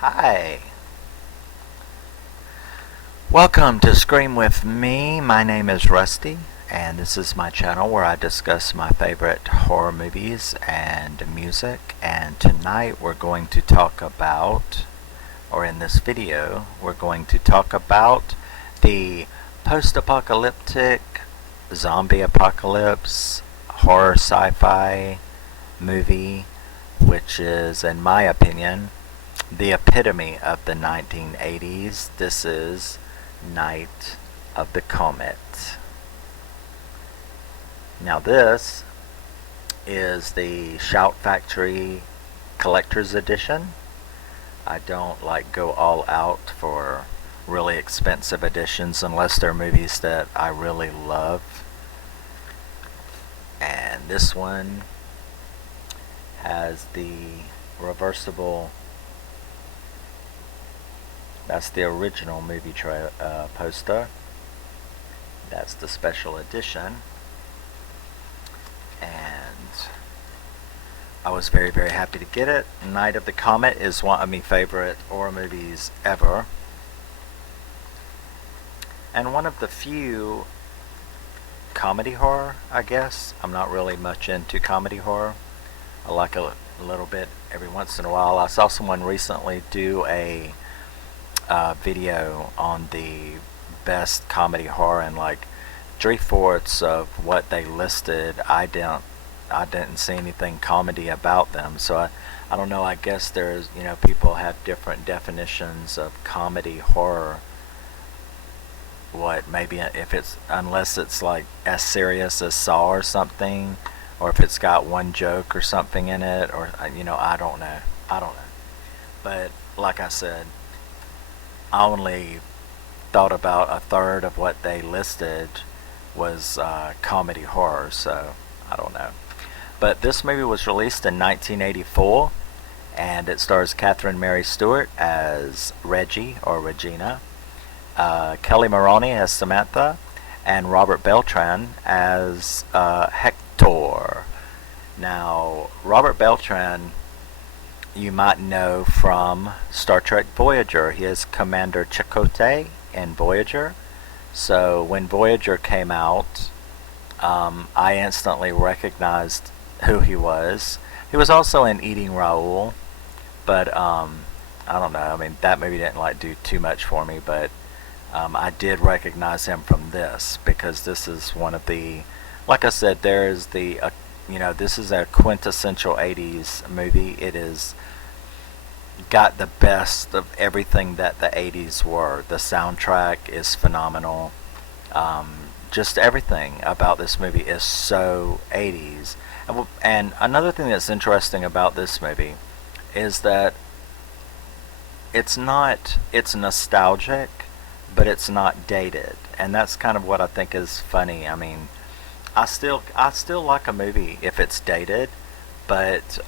Hi. Welcome to Scream With Me. My name is Rusty, and this is my channel where I discuss my favorite horror movies and music. And tonight we're going to talk about, or in this video, we're going to talk about the post-apocalyptic zombie apocalypse horror sci-fi movie, which is, in my opinion, the epitome of the 1980s. This is Night of the Comet. Now this is the Shout Factory Collector's Edition. I don't go all out for really expensive editions unless they're movies that I really love. And this one has the reversible. That's the original movie poster. That's the special edition. And I was very, very happy to get it. Night of the Comet is one of my favorite horror movies ever. And one of the few comedy horror, I guess. I'm not really much into comedy horror. I like a little bit every once in a while. I saw someone recently do a video on the best comedy horror, and like 3/4 of what they listed, I didn't see anything comedy about them. So I don't know. I guess there's people have different definitions of comedy horror. What maybe if it's unless it's like as serious as Saw or something, or if it's got one joke or something in it, or I don't know. But like I said, I only thought about a third of what they listed was comedy horror, so I don't know. But this movie was released in 1984, and it stars Catherine Mary Stewart as Reggie or Regina, Kelli Maroney as Samantha, and Robert Beltran as Hector. Now, Robert Beltran, you might know from Star Trek Voyager. He is Commander Chakotay in Voyager. So when Voyager came out, I instantly recognized who he was. He was also in Eating Raoul, but I don't know. I mean, that movie didn't do too much for me, but I did recognize him from this because this is one of the, like I said, there is the this is a quintessential 80s movie. It is got the best of everything that the 80s were. The soundtrack is phenomenal. Just everything about this movie is so 80s. And another thing that's interesting about this movie is that it's nostalgic, but it's not dated. And that's kind of what I think is funny. I mean, I still like a movie if it's dated, but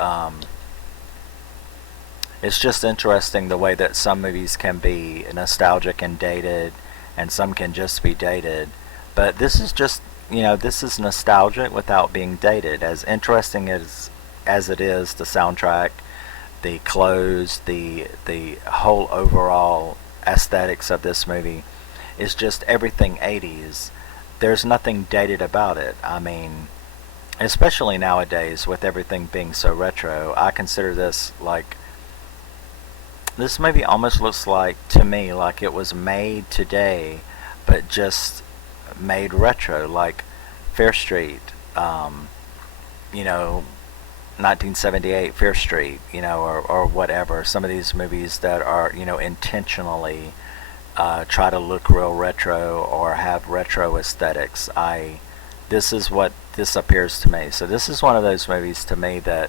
it's just interesting the way that some movies can be nostalgic and dated, and some can just be dated. But this is just, this is nostalgic without being dated. As interesting as it is, the soundtrack, the clothes, the whole overall aesthetics of this movie is just everything 80s. There's nothing dated about it. I mean, especially nowadays with everything being so retro, I consider this this movie almost looks to me like it was made today, but just made retro, like Fear Street, 1978 Fear Street, or whatever. Some of these movies that are, intentionally try to look real retro or have retro aesthetics. This is what this appears to me. So this is one of those movies to me that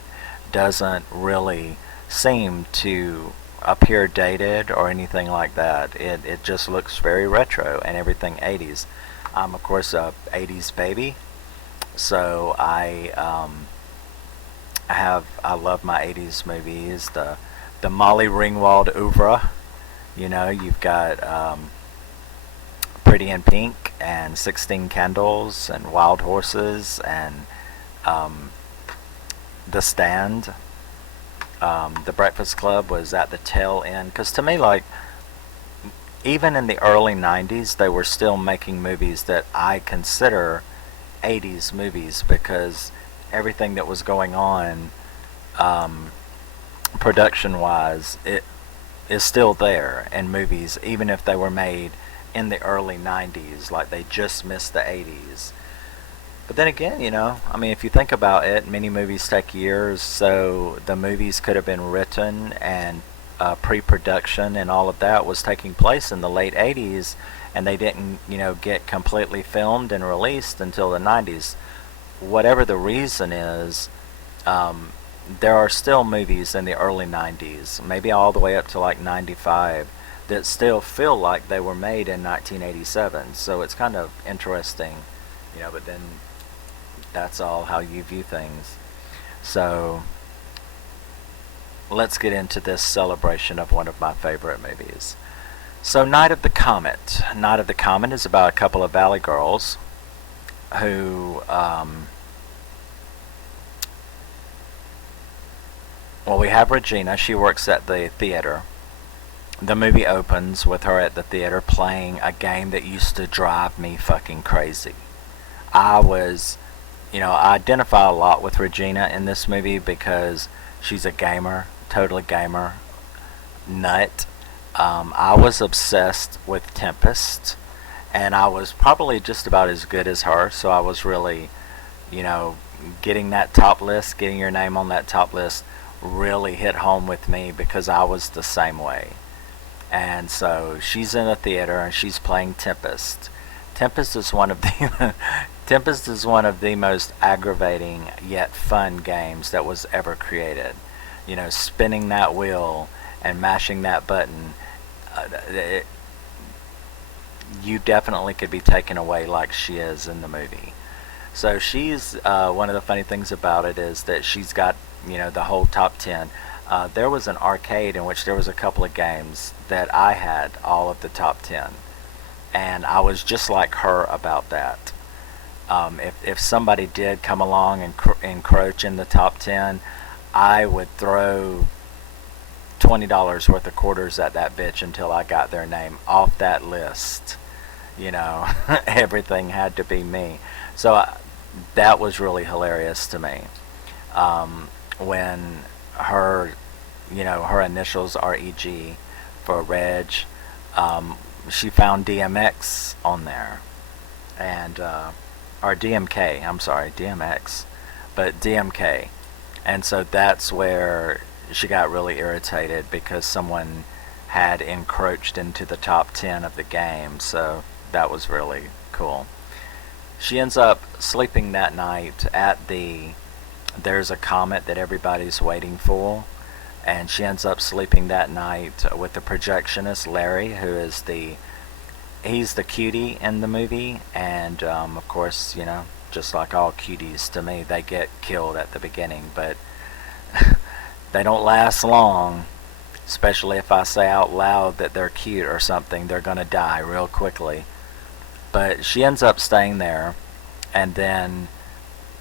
doesn't really seem to appear dated or anything like that. It just looks very retro and everything 80s. I'm of course a 80s baby, so I love my 80s movies. The Molly Ringwald oeuvre. You've got Pretty in Pink and 16 Candles and Wild Horses and The Stand. The Breakfast Club was at the tail end. Because to me, like, even in the early 90s, they were still making movies that I consider 80s movies, because everything that was going on, um, production wise, it is still there in movies, even if they were made in the early 90s, like they just missed the 80s. But then again, I mean, if you think about it, many movies take years, so the movies could have been written, and pre-production and all of that was taking place in the late 80s, and they didn't, get completely filmed and released until the 90s. Whatever the reason is, there are still movies in the early 90s, maybe all the way up to like 95, that still feel like they were made in 1987. So it's kind of interesting, but then that's all how you view things. So let's get into this celebration of one of my favorite movies. So Night of the Comet. Night of the Comet is about a couple of Valley girls who, well, we have Regina. She works at the theater. The movie opens with her at the theater playing a game that used to drive me fucking crazy. I identify a lot with Regina in this movie because she's a gamer, totally gamer, nut. I was obsessed with Tempest, and I was probably just about as good as her, so I was really, getting that top list, getting your name on that top list really hit home with me because I was the same way. And so she's in a theater and she's playing Tempest. Tempest is one of the Tempest is one of the most aggravating yet fun games that was ever created. Spinning that wheel and mashing that button, you definitely could be taken away like she is in the movie. So she's one of the funny things about it is that she's got the whole top 10. There was an arcade in which there was a couple of games that I had all of the top 10, and I was just like her about that. If somebody did come along and encroach in the top 10, I would throw $20 worth of quarters at that bitch until I got their name off that list. Everything had to be me. So that was really hilarious to me. When her, her initials are EG for Reg, she found DMX on there, and or DMK. I'm sorry, DMX, but DMK, and so that's where she got really irritated because someone had encroached into the top 10 of the game. So that was really cool. She ends up sleeping that night at there's a comet that everybody's waiting for, and she ends up sleeping that night with the projectionist Larry, who is he's the cutie in the movie, and of course, just like all cuties to me, they get killed at the beginning, but they don't last long, especially if I say out loud that they're cute or something. They're gonna die real quickly. But she ends up staying there, and then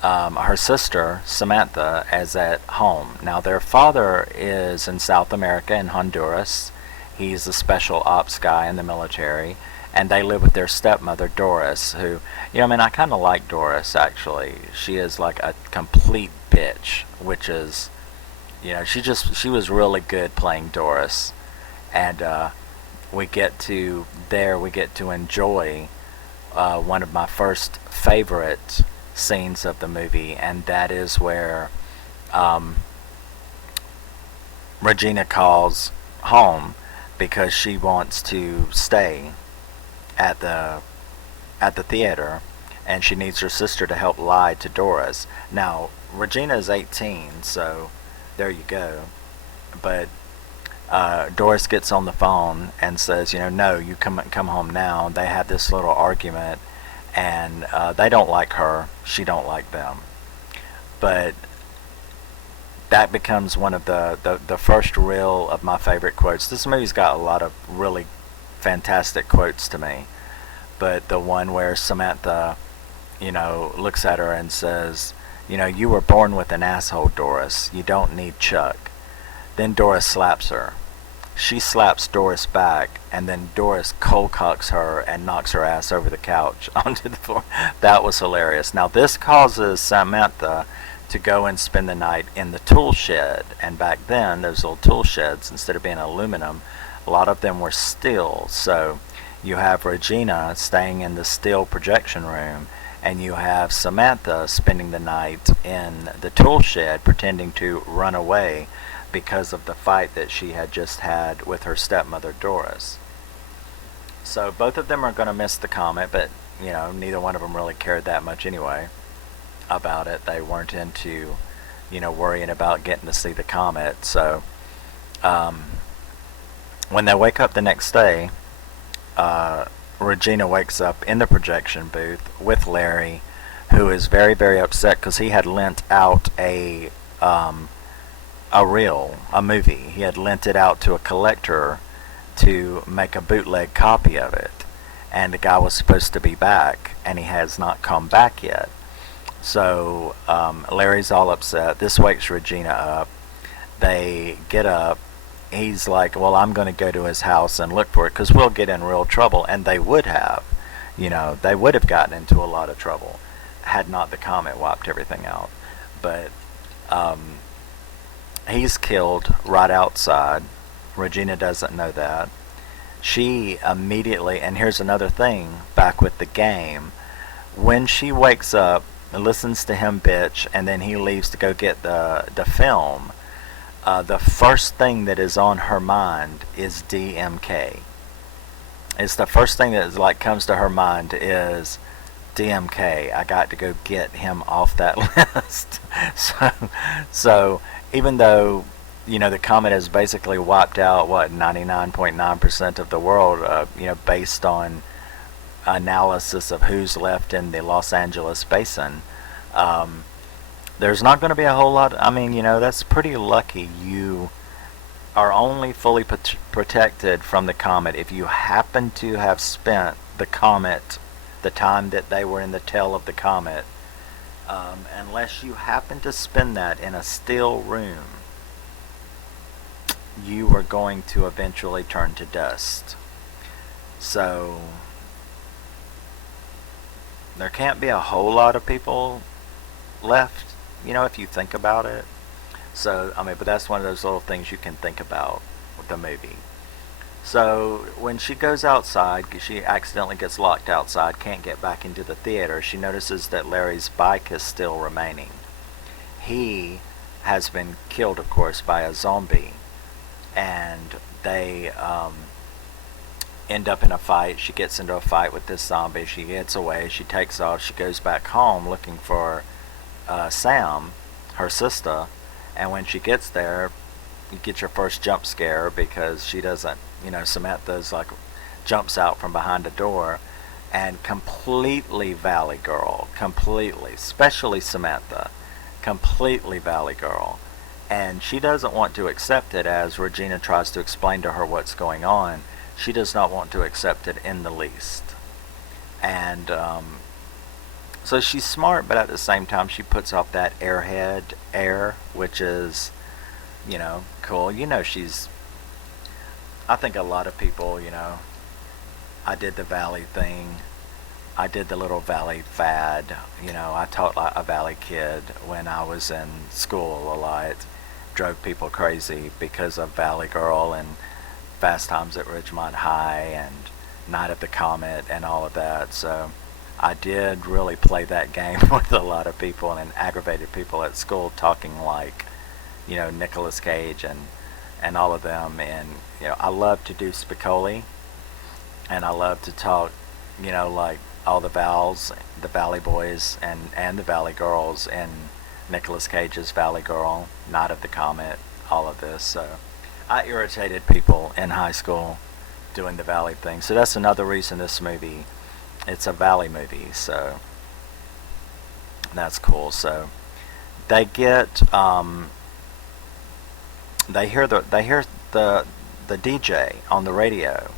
her sister, Samantha, is at home. Now, their father is in South America, in Honduras. He's a special ops guy in the military, and they live with their stepmother, Doris, who, I kind of like Doris, actually. She is like a complete bitch, which is, she was really good playing Doris. And we get to enjoy one of my first favorite scenes of the movie, and that is where Regina calls home because she wants to stay at the theater, and she needs her sister to help lie to Doris. Now, Regina is 18, so there you go. But Doris gets on the phone and says, no, you come home now. They have this little argument, and they don't like her. She don't like them. But that becomes one of the first reel of my favorite quotes. This movie's got a lot of really fantastic quotes to me. But the one where Samantha, looks at her and says, you were born with an asshole, Doris. You don't need Chuck. Then Doris slaps her. She slaps Doris back, and then Doris cold cocks her and knocks her ass over the couch onto the floor. That was hilarious. Now this causes Samantha to go and spend the night in the tool shed. And back then, those little tool sheds, instead of being aluminum, a lot of them were steel. So you have Regina staying in the steel projection room, and you have Samantha spending the night in the tool shed pretending to run away because of the fight that she had just had with her stepmother Doris. So both of them are going to miss the comet, but neither one of them really cared that much anyway about it. They weren't into worrying about getting to see the comet. So when they wake up the next day, Regina wakes up in the projection booth with Larry, who is very, very upset because he had lent out a movie. He had lent it out to a collector to make a bootleg copy of it, and the guy was supposed to be back, and he has not come back yet. So Larry's all upset. This wakes Regina up. They get up. He's like, well, I'm going to go to his house and look for it because we'll get in real trouble. And they would have. They would have gotten into a lot of trouble had not the comet wiped everything out. But he's killed right outside. Regina doesn't know that. She immediately, and here's another thing back with the game, when she wakes up, listens to him bitch, and then he leaves to go get the film, the first thing that is on her mind is DMK. It's the first thing that comes to her mind is DMK. I got to go get him off that list. So even though the comet has basically wiped out 99.9% of the world, based on analysis of who's left in the Los Angeles basin, there's not going to be a whole lot. That's pretty lucky. You are only fully protected from the comet if you happen to have spent the comet, the time that they were in the tail of the comet, unless you happen to spend that in a steel room, you are going to eventually turn to dust. So there can't be a whole lot of people left, if you think about it. So, but that's one of those little things you can think about with the movie. So when she goes outside, she accidentally gets locked outside, can't get back into the theater. She notices that Larry's bike is still remaining. He has been killed, of course, by a zombie, and they end up in a fight. She gets into a fight with this zombie. She gets away. She takes off. She goes back home looking for Sam, her sister, and when she gets there, you get your first jump scare because she doesn't, Samantha's jumps out from behind a door, and completely Valley Girl, especially Samantha, completely Valley Girl. And she doesn't want to accept it as Regina tries to explain to her what's going on. She does not want to accept it in the least. And so she's smart, but at the same time she puts off that airhead air, which is, cool. I think a lot of people, I did the Valley thing. I did the little Valley fad. I taught like a Valley kid when I was in school a lot. Drove people crazy because of Valley Girl and Fast Times at Ridgemont High and Night of the Comet and all of that. So I did really play that game with a lot of people and aggravated people at school, talking like, Nicolas Cage and all of them. And, I love to do Spicoli, and I love to talk, like all the Vals, the Valley Boys and the Valley Girls, and Nicolas Cage's Valley Girl, Night of the Comet, all of this. So I irritated people in high school doing the Valley thing. So that's another reason this movie, it's a Valley movie. So that's cool. So they get they hear the DJ on the radio,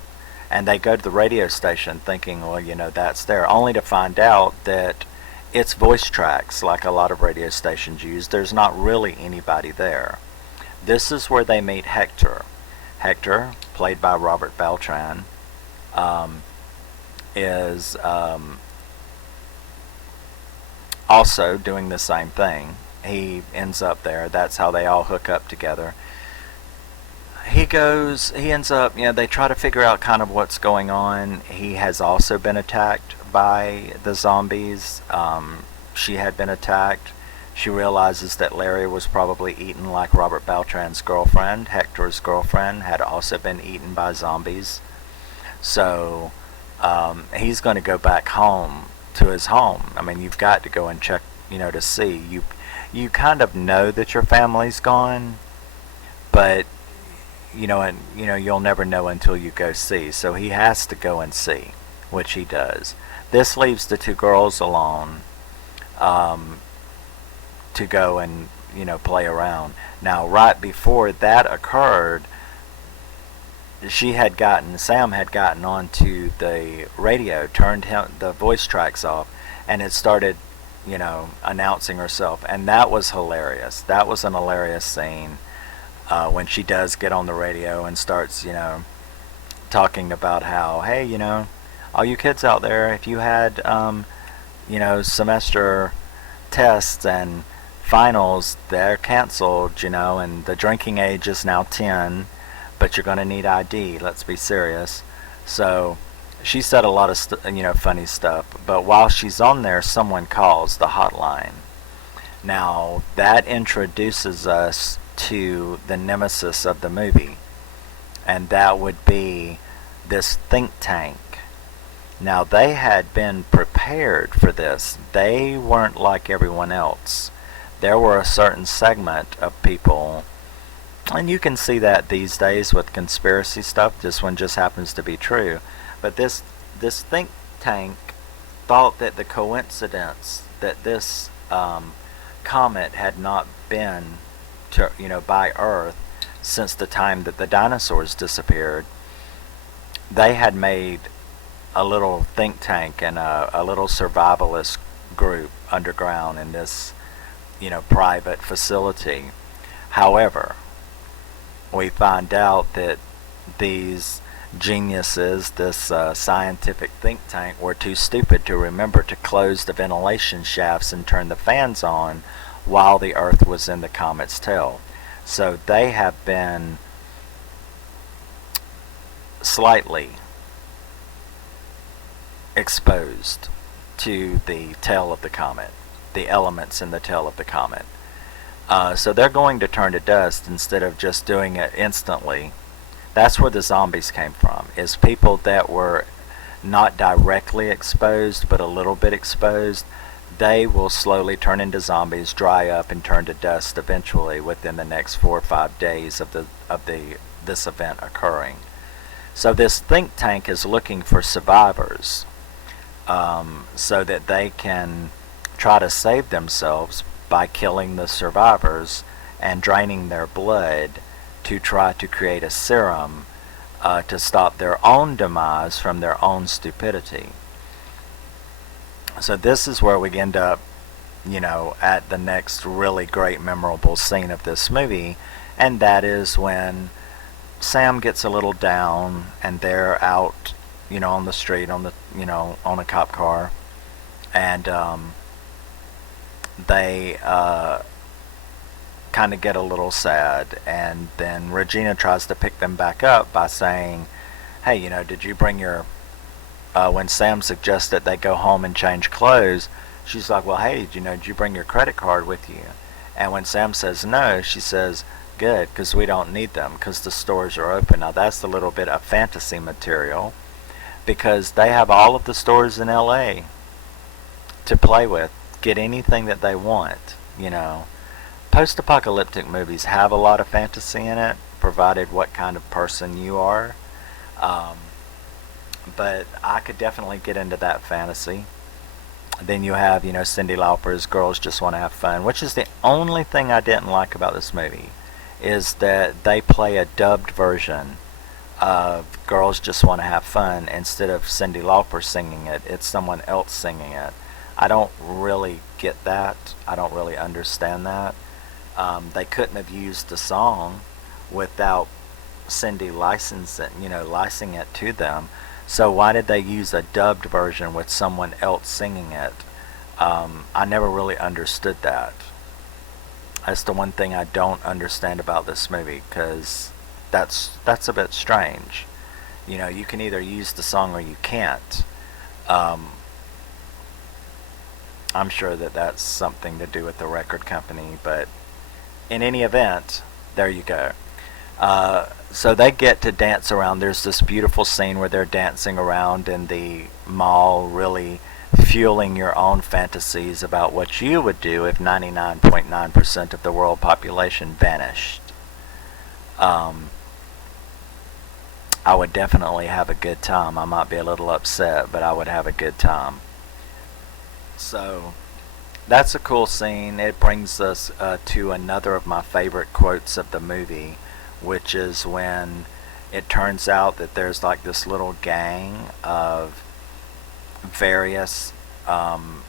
and they go to the radio station thinking, well, that's there, only to find out that it's voice tracks like a lot of radio stations use. There's not really anybody there. This is where they meet Hector. Hector, played by Robert Beltran, um, is also doing the same thing. He ends up there. That's how they all hook up together. He ends up, they try to figure out kind of what's going on. He has also been attacked by the zombies. She had been attacked. She realizes that Larry was probably eaten like Robert Beltran's girlfriend. Hector's girlfriend had also been eaten by zombies. So he's going to go back home to his home. I mean, you've got to go and check, to see. You kind of know that your family's gone, but you'll never know until you go see. So he has to go and see, which he does. This leaves the two girls alone to go and play around. Now, right before that occurred, Sam had gotten onto the radio, turned the voice tracks off, and had started, announcing herself, and that was hilarious. That was an hilarious scene. When she does get on the radio and starts, talking about how, hey, all you kids out there, if you had, semester tests and finals, they're canceled, and the drinking age is now 10, but you're going to need ID. Let's be serious. So she said a lot of, funny stuff. But while she's on there, someone calls the hotline. Now, that introduces us to the nemesis of the movie, and that would be this think tank. Now, they had been prepared for this. They weren't like everyone else. There were a certain segment of people, and you can see that these days with conspiracy stuff. This one just happens to be true. But this think tank thought that the coincidence that this comet had not been by Earth since the time that the dinosaurs disappeared, they had made a little think tank and a little survivalist group underground in this, private facility. However, we find out that these geniuses, this scientific think tank, were too stupid to remember to close the ventilation shafts and turn the fans on while the Earth was in the comet's tail. So they have been slightly exposed to the tail of the comet, the elements in the tail of the comet. So they're going to turn to dust instead of just doing it instantly. That's where the zombies came from, is people that were not directly exposed but a little bit exposed. They will slowly turn into zombies, dry up, and turn to dust eventually within the next 4 or 5 days of this event occurring. So this think tank is looking for survivors, so that they can try to save themselves by killing the survivors and draining their blood to try to create a serum to stop their own demise from their own stupidity. So this is where we end up, at the next really great memorable scene of this movie, and that is when Sam gets a little down and they're out, on the street, on a cop car, and they kind of get a little sad, and then Regina tries to pick them back up by saying, hey, did you bring your when Sam suggests that they go home and change clothes, she's like, well, hey, did you bring your credit card with you? And when Sam says no, she says, good, because we don't need them because the stores are open. Now that's a little bit of fantasy material, because they have all of the stores in LA to play with, get anything that they want. Post-apocalyptic movies have a lot of fantasy in it, provided what kind of person you are. But I could definitely get into that fantasy. Then you have, Cyndi Lauper's Girls Just Want to Have Fun, which is the only thing I didn't like about this movie, is that they play a dubbed version of Girls Just Want to Have Fun. Instead of Cyndi Lauper singing it, it's someone else singing it. I don't really get that. I don't really understand that. They couldn't have used the song without Cindy licensing it to them. So why did they use a dubbed version with someone else singing it? I never really understood that. That's the one thing I don't understand about this movie, because that's a bit strange. You can either use the song or you can't. I'm sure that that's something to do with the record company, but in any event, there you go. So they get to dance around. There's this beautiful scene where they're dancing around in the mall, really fueling your own fantasies about what you would do if 99.9% of the world population vanished. I would definitely have a good time. I might be a little upset, but I would have a good time. So that's a cool scene. It brings us to another of my favorite quotes of the movie, which is when it turns out that there's like this little gang of various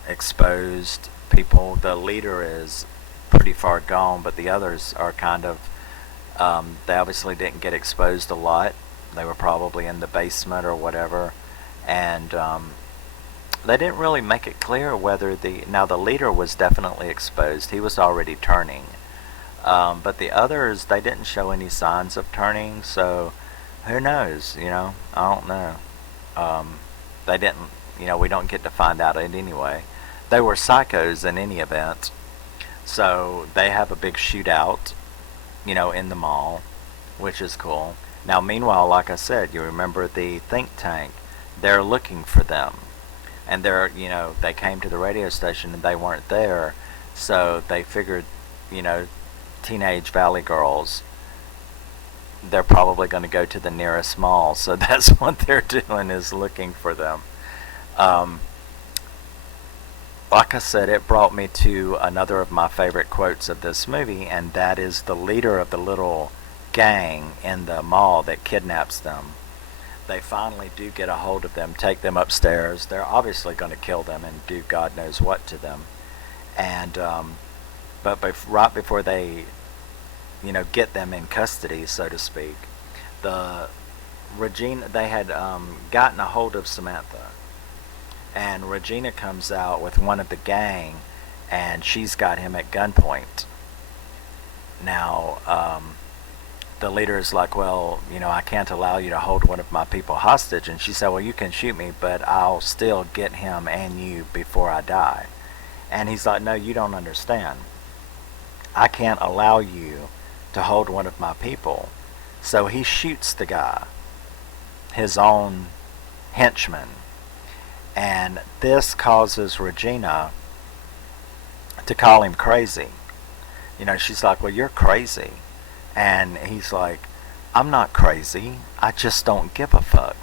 exposed people. The leader is pretty far gone, but the others are kind of, they obviously didn't get exposed a lot. They were probably in the basement or whatever, and they didn't really make it clear whether the leader was definitely exposed. He was already turning. But the others, they didn't show any signs of turning, so who knows, I don't know. They didn't, we don't get to find out it anyway. They were psychos in any event, so they have a big shootout, in the mall, which is cool. Now, meanwhile, like I said, you remember the think tank, they're looking for them. And they came to the radio station and they weren't there, so they figured, teenage valley girls, they're probably going to go to the nearest mall, so that's what they're doing, is looking for them. Like I said, it brought me to another of my favorite quotes of this movie, and that is the leader of the little gang in the mall that kidnaps them. They finally do get a hold of them, take them upstairs. They're obviously going to kill them and do God knows what to them. And right before they, get them in custody, so to speak, they had gotten a hold of Samantha, and Regina comes out with one of the gang, and she's got him at gunpoint. Now, the leader is like, well, I can't allow you to hold one of my people hostage. And she said, well, you can shoot me, but I'll still get him and you before I die. And he's like, no, you don't understand. I can't allow you to hold one of my people. So he shoots the guy, his own henchman. And this causes Regina to call him crazy. She's like, well, you're crazy. And he's like, I'm not crazy, I just don't give a fuck.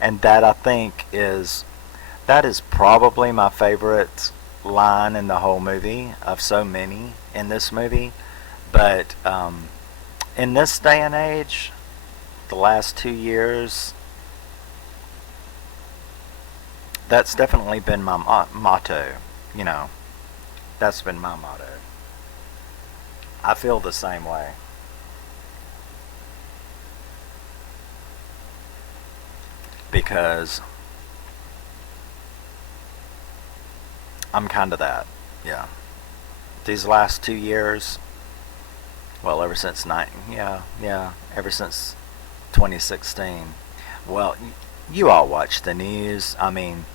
And that, I think, that is probably my favorite line in the whole movie, of so many in this movie. But in this day and age, the last 2 years, that's definitely been my motto. That's been my motto. I feel the same way. Because I'm kind of that. Yeah. These last 2 years, well, ever since ever since 2016. Well, you all watch the news. I mean,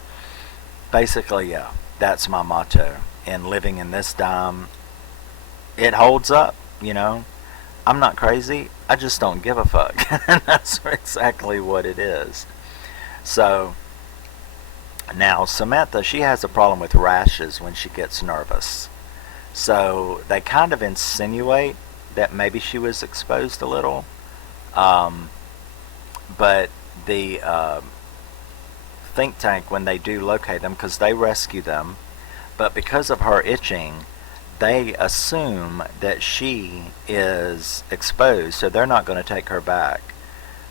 basically, yeah, that's my motto. And living in this time, it holds up, I'm not crazy, I just don't give a fuck. And that's exactly what it is. So, now, Samantha, she has a problem with rashes when she gets nervous. So, they kind of insinuate that maybe she was exposed a little. But the think tank, when they do locate them, because they rescue them, but because of her itching, they assume that she is exposed, so they're not going to take her back.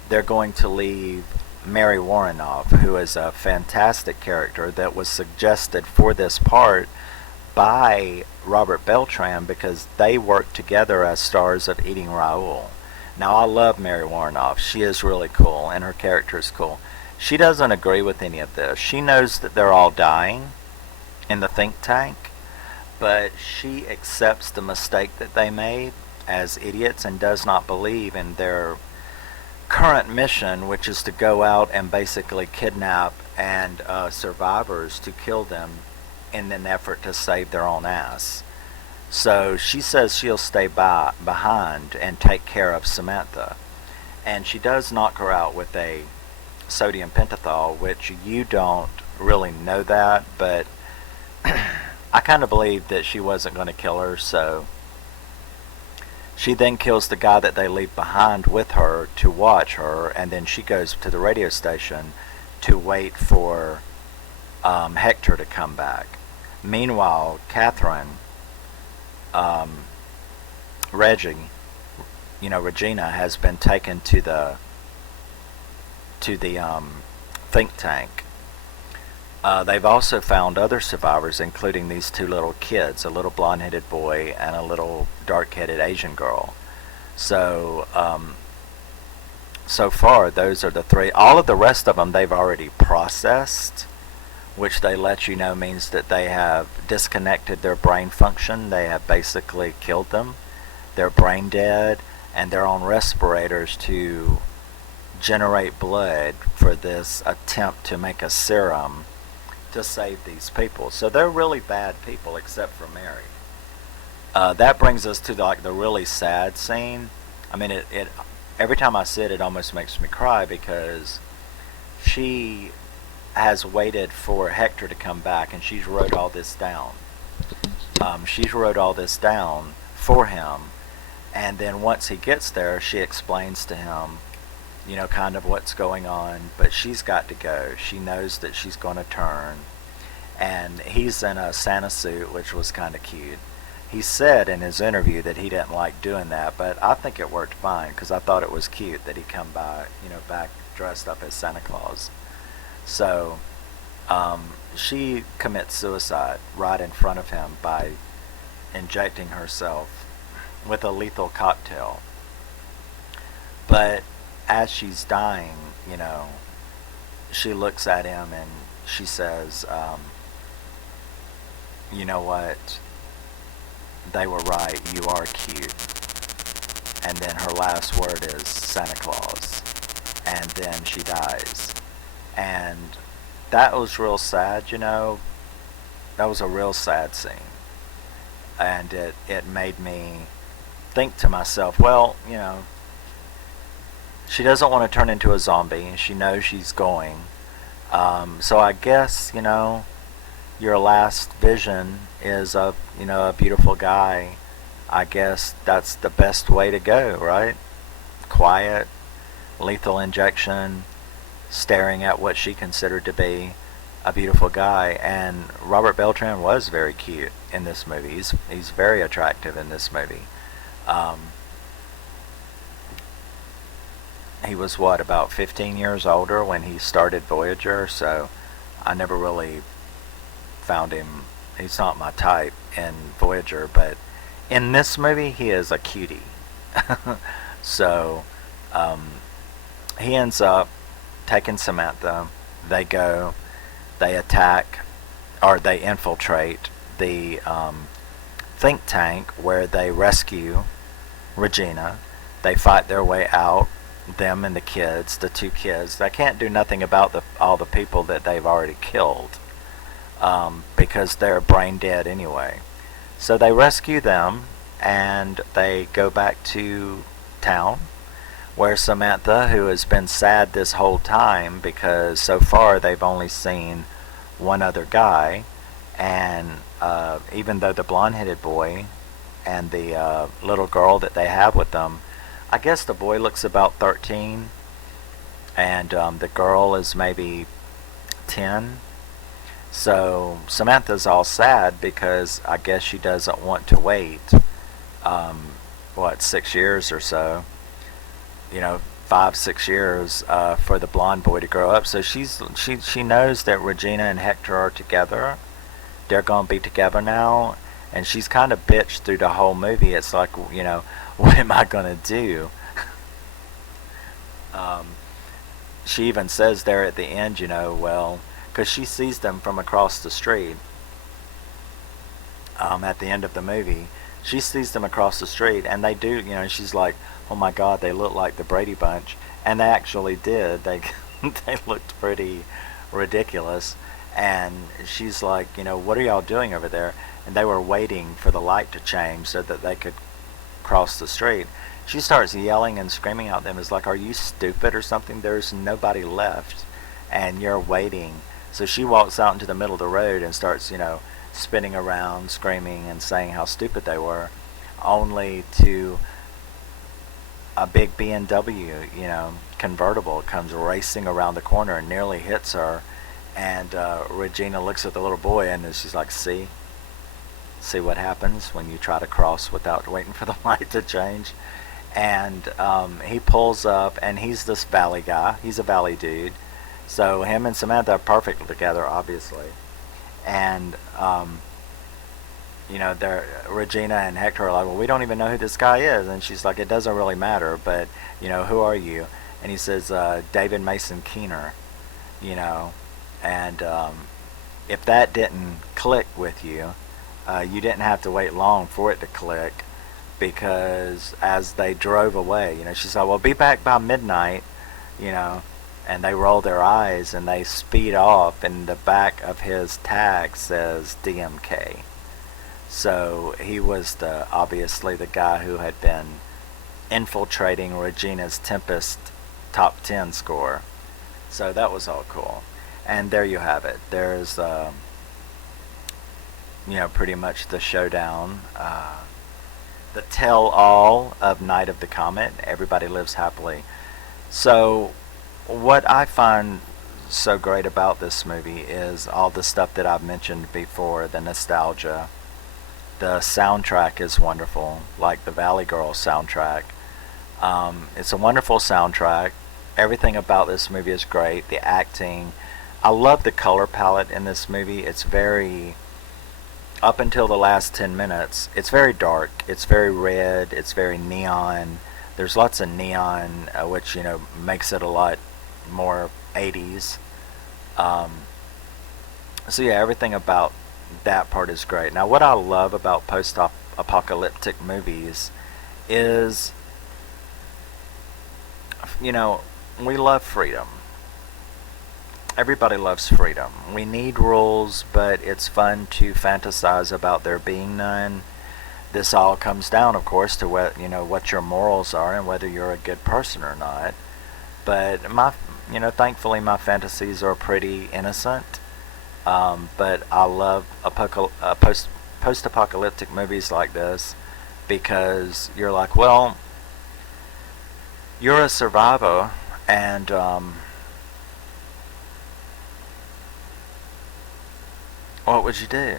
They're going to leave Mary Waranov, who is a fantastic character that was suggested for this part by Robert Beltran because they worked together as stars of Eating Raoul. Now, I love Mary Waranov. She is really cool, and her character is cool. She doesn't agree with any of this. She knows that they're all dying in the think tank, but she accepts the mistake that they made as idiots and does not believe in their current mission, which is to go out and basically kidnap and survivors to kill them in an effort to save their own ass. So she says she'll stay behind and take care of Samantha. And she does knock her out with a sodium pentothal, which you don't really know that, but I kind of believed that she wasn't going to kill her, so she then kills the guy that they leave behind with her to watch her, and then she goes to the radio station to wait for Hector to come back. Meanwhile, Catherine, Regina has been taken to the think tank. They've also found other survivors, including these two little kids, a little blonde-headed boy and a little dark-headed Asian girl. So, so far, those are the three. All of the rest of them they've already processed, which they let you know means that they have disconnected their brain function. They have basically killed them. They're brain dead, and they're on respirators to generate blood for this attempt to make a serum to save these people. So they're really bad people, except for Mary. That brings us to the really sad scene. I mean, it every time I see it, it almost makes me cry because she has waited for Hector to come back, and she's wrote all this down. She's wrote all this down for him, and then once he gets there, she explains to him, you know, kind of what's going on, but she's got to go. She knows that she's going to turn, and he's in a Santa suit, which was kind of cute. He said in his interview that he didn't like doing that, but I think it worked fine because I thought it was cute that he come by, you know, back dressed up as Santa Claus. So she commits suicide right in front of him by injecting herself with a lethal cocktail. But as she's dying, you know, she looks at him and she says, you know what, they were right, you are cute. And then her last word is Santa Claus. And then she dies. And that was real sad, you know. That was a real sad scene. And it made me think to myself, well, you know, she doesn't want to turn into a zombie, and she knows she's going. So I guess, you know, your last vision is a beautiful guy. I guess that's the best way to go, right? Quiet, lethal injection, staring at what she considered to be a beautiful guy. And Robert Beltran was very cute in this movie. He's very attractive in this movie. He was about 15 years older when he started Voyager, so I never really found him. He's not my type in Voyager, but in this movie he is a cutie. So he ends up taking Samantha. They go, they attack, or they infiltrate the think tank where they rescue Regina. They fight their way out, them and the kids, the two kids. They can't do nothing about all the people that they've already killed because they're brain dead anyway. So they rescue them and they go back to town where Samantha, who has been sad this whole time because so far they've only seen one other guy, and even though the blonde-headed boy and the little girl that they have with them, I guess the boy looks about 13 and the girl is maybe 10. So Samantha's all sad because I guess she doesn't want to wait 6 years or so, 5-6 years for the blonde boy to grow up. So she knows that Regina and Hector are together, they're gonna be together now, and she's kind of bitched through the whole movie. It's like, what am I gonna do? Um, she even says there at the end, well, because she sees them from across the street. At the end of the movie, she sees them across the street, and they do, she's like, oh my God, they look like the Brady Bunch, and they actually did. They they looked pretty ridiculous, and she's like, what are y'all doing over there? And they were waiting for the light to change so that they could cross the street. She starts yelling and screaming at them. It's like, are you stupid or something? There's nobody left, and you're waiting. So she walks out into the middle of the road and starts, spinning around, screaming and saying how stupid they were, only to a big BMW, convertible comes racing around the corner and nearly hits her. And Regina looks at the little boy and she's like, see what happens when you try to cross without waiting for the light to change. And he pulls up, and he's this valley guy. He's a valley dude. So him and Samantha are perfect together, obviously. And Regina and Hector are like, well, we don't even know who this guy is. And she's like, it doesn't really matter, but who are you? And he says, David Mason Keener. And if that didn't click with you, you didn't have to wait long for it to click, because as they drove away, she's like, well, be back by midnight, and they roll their eyes and they speed off, and the back of his tag says DMK. So he was obviously the guy who had been infiltrating Regina's Tempest top 10 score. So that was all cool. And there you have it. There's pretty much the showdown, the tell-all of Night of the Comet. Everybody lives happily. So what I find so great about this movie is all the stuff that I've mentioned before, the nostalgia. The soundtrack is wonderful, like the Valley Girl soundtrack. It's a wonderful soundtrack. Everything about this movie is great. The acting. I love the color palette in this movie. It's very, up until the last 10 minutes, it's very dark. It's very red. It's very neon. There's lots of neon, which, makes it a lot more 80s. So yeah, everything about that part is great. Now, what I love about post-apocalyptic movies is, we love freedom. Everybody loves freedom. We need rules, but it's fun to fantasize about there being none. This all comes down, of course, to what your morals are and whether you're a good person or not. But thankfully my fantasies are pretty innocent. But I love post-apocalyptic movies like this, because you're like, well, you're a survivor, and what would you do?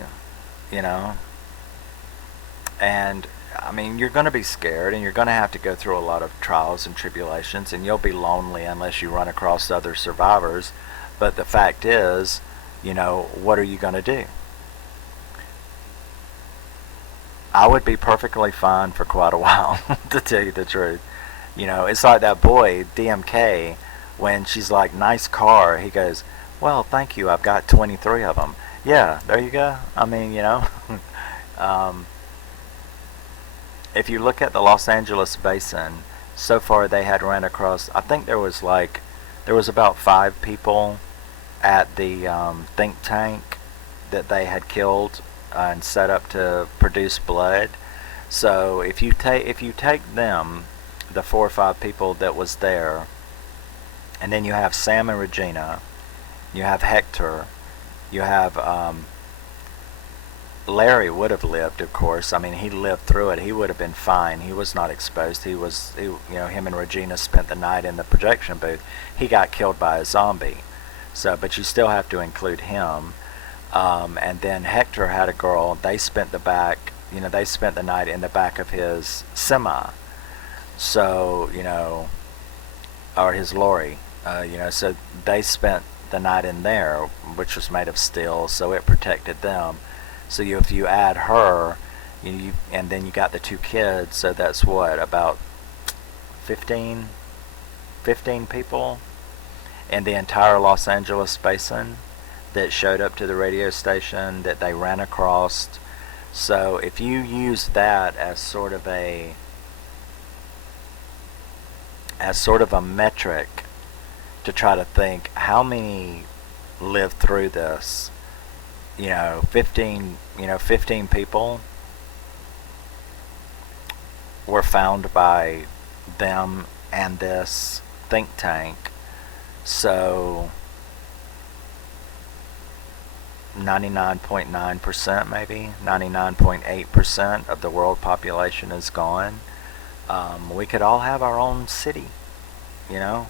And I mean, you're going to be scared, and you're going to have to go through a lot of trials and tribulations, and you'll be lonely unless you run across other survivors. But the fact is, what are you going to do? I would be perfectly fine for quite a while, to tell you the truth. It's like that boy, DMK, when she's like, nice car, he goes, well, thank you, I've got 23 of them. Yeah, there you go. I mean, if you look at the Los Angeles basin, so far they had ran across, I think there was about 5 people at the think tank that they had killed and set up to produce blood. So if you take them, the 4 or 5 people that was there, and then you have Sam and Regina, you have Hector, you have Larry would have lived, of course. I mean, he lived through it. He would have been fine. He was not exposed. Him and Regina spent the night in the projection booth. He got killed by a zombie. So, but you still have to include him. And then Hector had a girl. They spent the night in the back of his semi. So, or his lorry. So they spent the night in there, which was made of steel, so it protected them. So if you add her, and then you got the two kids, so that's what, about 15, 15 people in the entire Los Angeles basin that showed up to the radio station that they ran across. So if you use that as sort of a metric to try to think how many lived through this, 15 people were found by them and this think tank. So 99.9%, maybe 99.8% of the world population is gone. We could all have our own city, you know.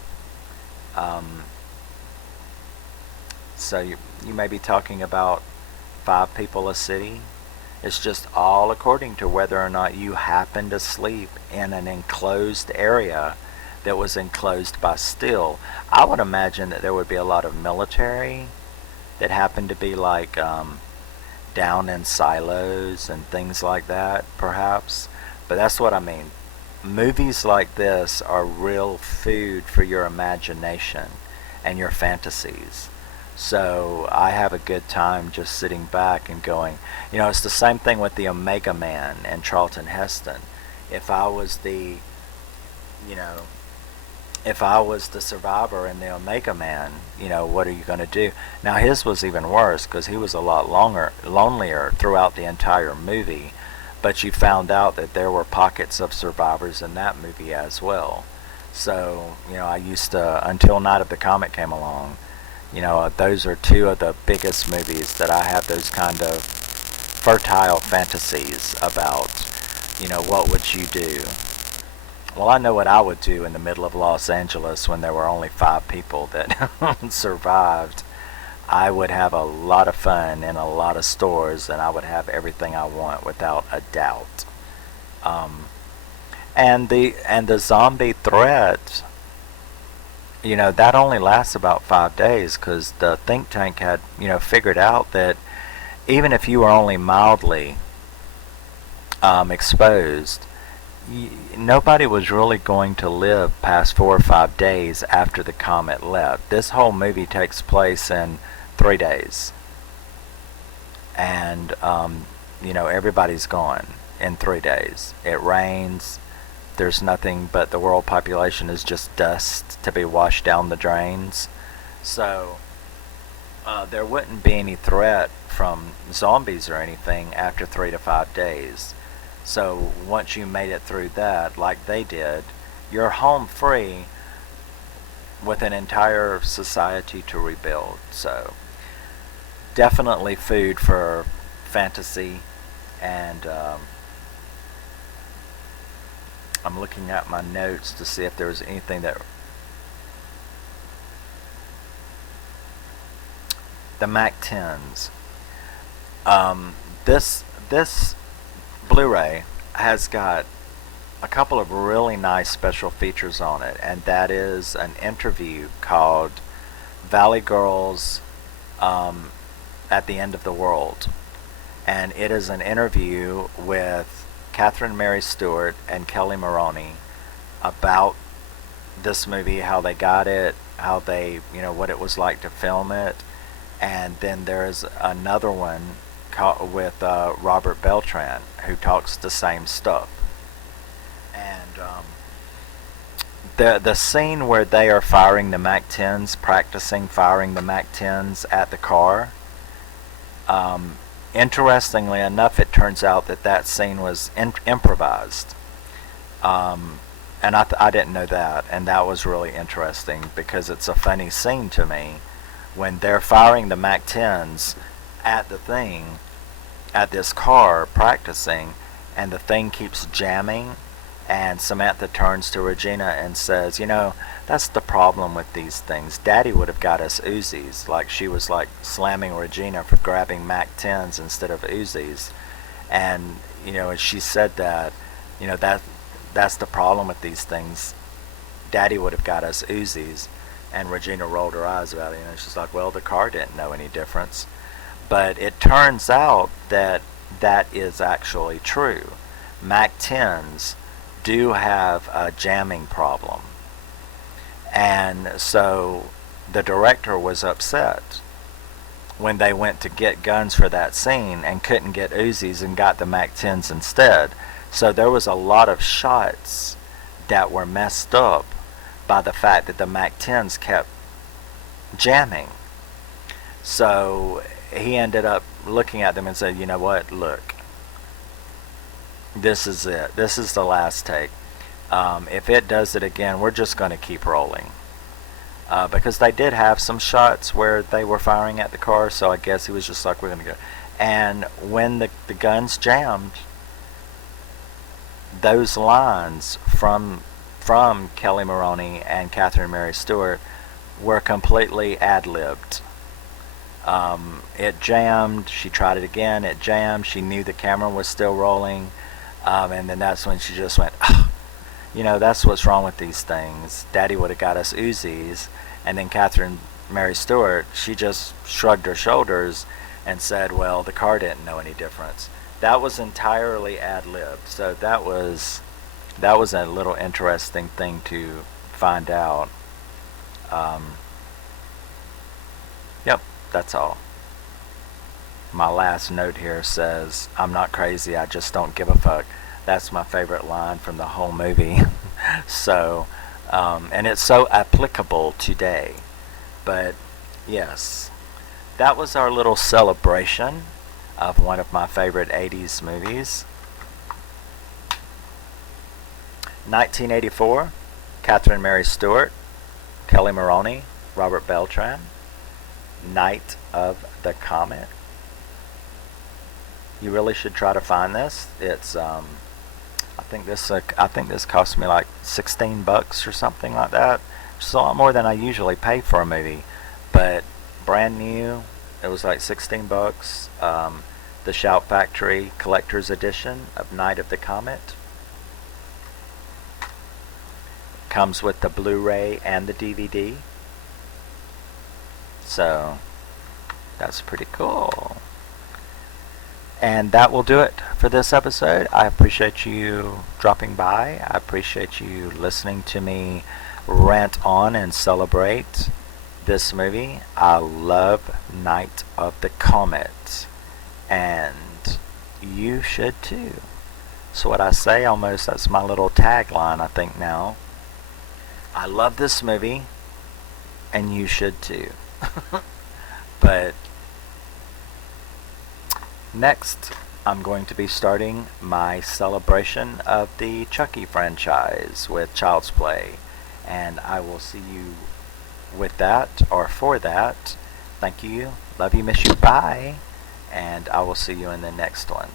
So you may be talking about 5 people a city. It's just all according to whether or not you happen to sleep in an enclosed area that was enclosed by steel. I would imagine that there would be a lot of military that happened to be like down in silos and things like that, perhaps. But that's what I mean. Movies like this are real food for your imagination and your fantasies. So I have a good time just sitting back and going, it's the same thing with the Omega Man and Charlton Heston. If I was the survivor in the Omega Man, what are you going to do? Now his was even worse because he was a lot lonelier throughout the entire movie, but you found out that there were pockets of survivors in that movie as well. So, I used to, until Night of the Comet came along, those are 2 of the biggest movies that I have those kind of fertile fantasies about. What would you do? Well, I know what I would do in the middle of Los Angeles when there were only 5 people that survived. I would have a lot of fun in a lot of stores, and I would have everything I want without a doubt. And the zombie threat, that only lasts about 5 days because the think tank had, figured out that even if you were only mildly exposed, nobody was really going to live past 4 or 5 days after the comet left. This whole movie takes place in 3 days. And, everybody's gone in 3 days. It rains. There's nothing but the world population is just dust to be washed down the drains. So there wouldn't be any threat from zombies or anything after 3 to 5 days. So once you made it through that, like they did, you're home free with an entire society to rebuild. So definitely food for fantasy. And I'm looking at my notes to see if there was anything that... The Mac 10s. This Blu-ray has got a couple of really nice special features on it, and that is an interview called Valley Girls at the End of the World. And it is an interview with Catherine Mary Stewart and Kelli Maroney about this movie, how they got it, how they, what it was like to film it. And then there's another one with Robert Beltran, who talks the same stuff. And the scene where they are firing the Mac 10s, practicing firing the Mac 10s at the car, interestingly enough, it turns out that scene was improvised. And I didn't know that, and that was really interesting because it's a funny scene to me when they're firing the Mac 10s at this car practicing, and the thing keeps jamming, and Samantha turns to Regina and says, that's the problem with these things. Daddy would have got us Uzis. Like she was like slamming Regina for grabbing Mac 10s instead of Uzis. And, and she said that, that's the problem with these things. Daddy would have got us Uzis. And Regina rolled her eyes about it. She's like, well, the car didn't know any difference. But it turns out that that is actually true. Mac 10s do have a jamming problem. And so the director was upset when they went to get guns for that scene and couldn't get Uzis and got the Mac 10s instead. So there was a lot of shots that were messed up by the fact that the Mac 10s kept jamming. So he ended up looking at them and said, you know what, look, this is it. This is the last take. If it does it again, we're just going to keep rolling. Because they did have some shots where they were firing at the car, so I guess he was just like, we're going to go. And when the guns jammed, those lines from Kelli Maroney and Catherine Mary Stewart were completely ad-libbed. It jammed, she tried it again, it jammed, she knew the camera was still rolling, and then that's when she just went, oh, you know, that's what's wrong with these things. Daddy would have got us Uzis. And then Catherine Mary Stewart, she just shrugged her shoulders and said, well, the car didn't know any difference. That was entirely ad-libbed. So that was a little interesting thing to find out. Yep, that's all. My last note here says, I'm not crazy, I just don't give a fuck. That's my favorite line from the whole movie. So, and it's so applicable today. But yes, that was our little celebration of one of my favorite 80s movies. 1984, Catherine Mary Stewart, Kelli Maroney, Robert Beltran, Night of the Comet. You really should try to find this. It's I think this cost me like $16 or something like that. It's a lot more than I usually pay for a movie, but brand new. It was like $16. The Shout Factory Collector's Edition of Night of the Comet. Comes with the Blu-ray and the DVD. So that's pretty cool. And that will do it for this episode. I appreciate you dropping by. I appreciate you listening to me rant on and celebrate this movie. I love Night of the Comet. And you should too. So what I say almost, that's my little tagline I think now. I love this movie. And you should too. But next, I'm going to be starting my celebration of the Chucky franchise with Child's Play. And I will see you with that, or for that. Thank you. Love you, miss you, bye. And I will see you in the next one.